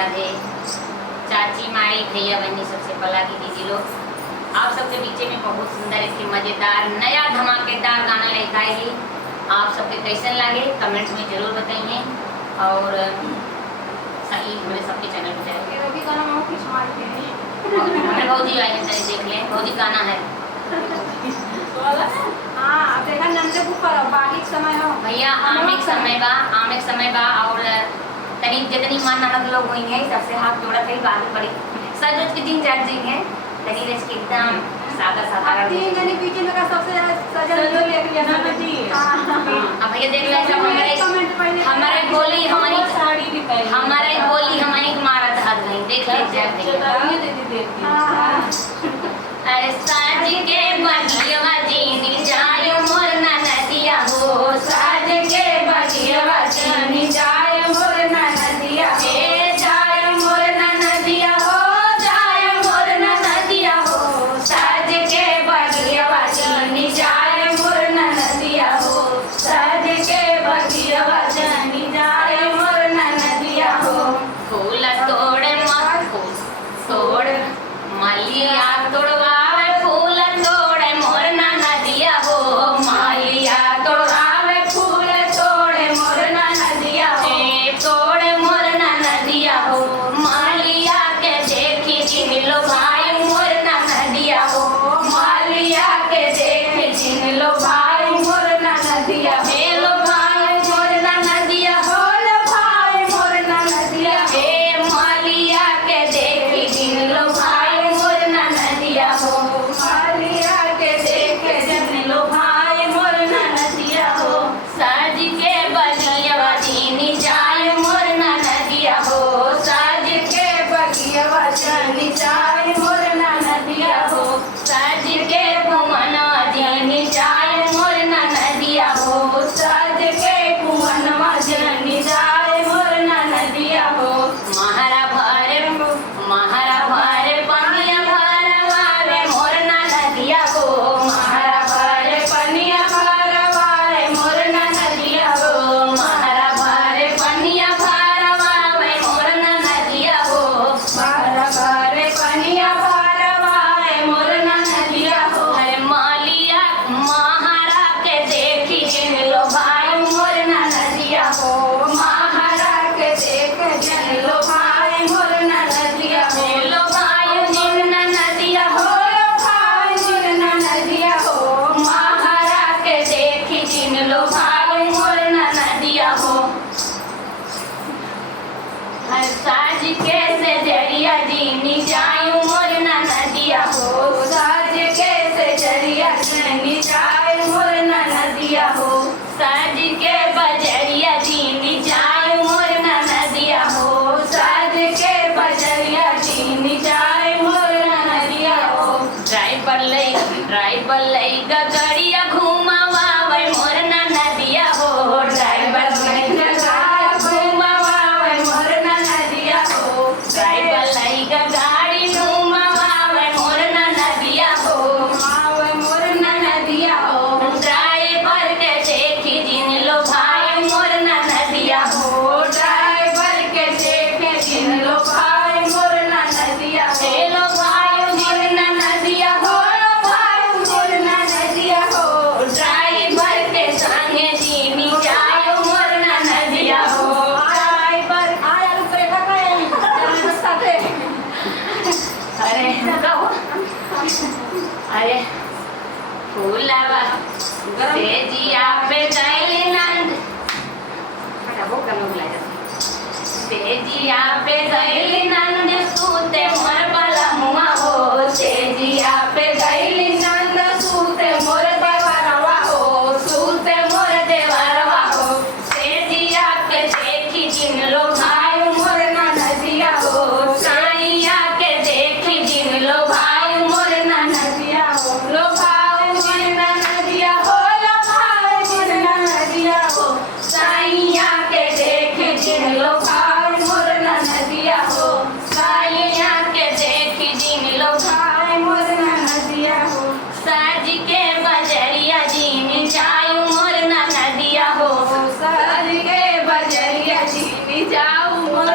राधे। चाची माई भैया बहनी सबसे पला की दीदी लोग, आप सबके बीच में बहुत सुंदर एक मज़ेदार नया धमाकेदार गाना लेकर आई है। आप सबके कैसन लगे कमेंट्स में जरूर बताइए और सही हमारे सबके चैनल पर जाएंगे। अभी गाना हम कुछ मारते हैं हमारे भौजी आए हैं, तरी देख लें भौजी गाना है। हां अब देखा नंदे ऊपर बागी समय हो भैया आमिक समय बा और तनी जितनी मान ननद लोग हुई हैं सबसे हाथ जोड़ा थे बागी पड़ी सज के दिन जात जी हैं तनी रेस के एकदम सादा सादा तीन गनी पीछे लगा सबसे सजल जो लेके जाना जी। अब भैया देख ले सब हमारे गोली हमारी साड़ी भी पहनी हमारे गोली हमारी मारत हाथ गई देख ले जब चलिए दीदी देखती हां ऐसा जी के बगिया जीनी जाय मोर नदिया हो साज के बगिया जीनी जाय मोर नदिया हे जाय मोर नदिया हो जाय मोर नदिया हो साज के बगिया जीनी जाय मोर नदिया हो साज के बगिया जीनी जाय मोर नदिया हो फूल तोड़े मत तोड़ मालिया तोड़वावे फूल तोड़े मोर नदिया हो मालिया तोड़वावे फूल तोड़े मोर नदिया हो तोड़े मोर नदिया हो मालिया के देखी जिन लो भाई मोर नदिया हो मालिया के देखी जिन लो भाई मोर नदिया हे लो भाई मोर नदिया हो लो भाई मोर नदिया हे मालिया के देखी जिन लो भाई मोर नदिया हो मालिया के देखे जन लो भाई मोर नदिया हो साज के बगिया जीनी जाय मोर नदिया हो साज के बगिया जीनी जाय मोर नदिया हो साज के कुमना जीनी जाय मोर नदिया हो साज के कुमनवा जीनी जाय मोर नदिया हो महारा भारे पनिया भरवावे मोर नदिया हो महारा भारे पनिया भरवावे मोर नदिया हो महारा भारे पनिया भरवावे मोर नदिया हो महारा भारे पनिया भरवावे मोर नदिया हो है मालिया महारा के देखी जिन लो भाई मोर नदिया हो महारा के देख जिन लो भाई मोर नदिया हो लो भाई जिन नदिया हो लो भाई जिन नदिया हो महारा के देखी जिन लो भाई मोर नदिया हो हर साज के से जरिया जीनी जायूं मोर नदिया हो साज के से जरिया जीनी जायूं मोर नदिया हो साज के बजरिया जीनी जायूं मोर नदिया हो साज के बजरिया जीनी जायूं मोर नदिया हो ड्राइवर लई गगड़िया घुमावावे मोर नदिया हो ड्राइवर लई गगड़िया घुमावावे मोर नदिया हो ड्राइवर लई गाड़ी घुमावावे मोर नदिया हो आवे मोर नदिया हो ड्राइवर के देखी जिन लो भाई मोर नदिया हो ड्राइवर के देखे जिन लो भाई मोर नदिया हो लो भाई जिन नदिया हो लो भाई जिन नदिया हो ड्राइवर के संगे जीनी जायो मोर नदिया हो ड्राइवर आया ऊपर का है साथे अरे कहो अरे फूलावा से जिया पे गैली नंद फटाफट कर लो बुलाया से जिया पे गैली नंद सूते मोर बला मुआ हो से जिया पे गैली नंद सूते मोर देवरवा हो सूते मोर देवरवा हो से जिया के देखी जिन लो भाई मोर नदिया हो साइया के देखी जिन लो भाई मोर नदिया हो लो भाई जिन नदिया हो लो भाई जिन नदिया हो साइया के देखी जिन लो भाई मोर नदिया हो साइया के देखी जिन लो भाई मोर नदिया हो साज के बजरिया जीनी जायूं मोर नदिया हो साज के बजरिया जीनी जाऊं मोर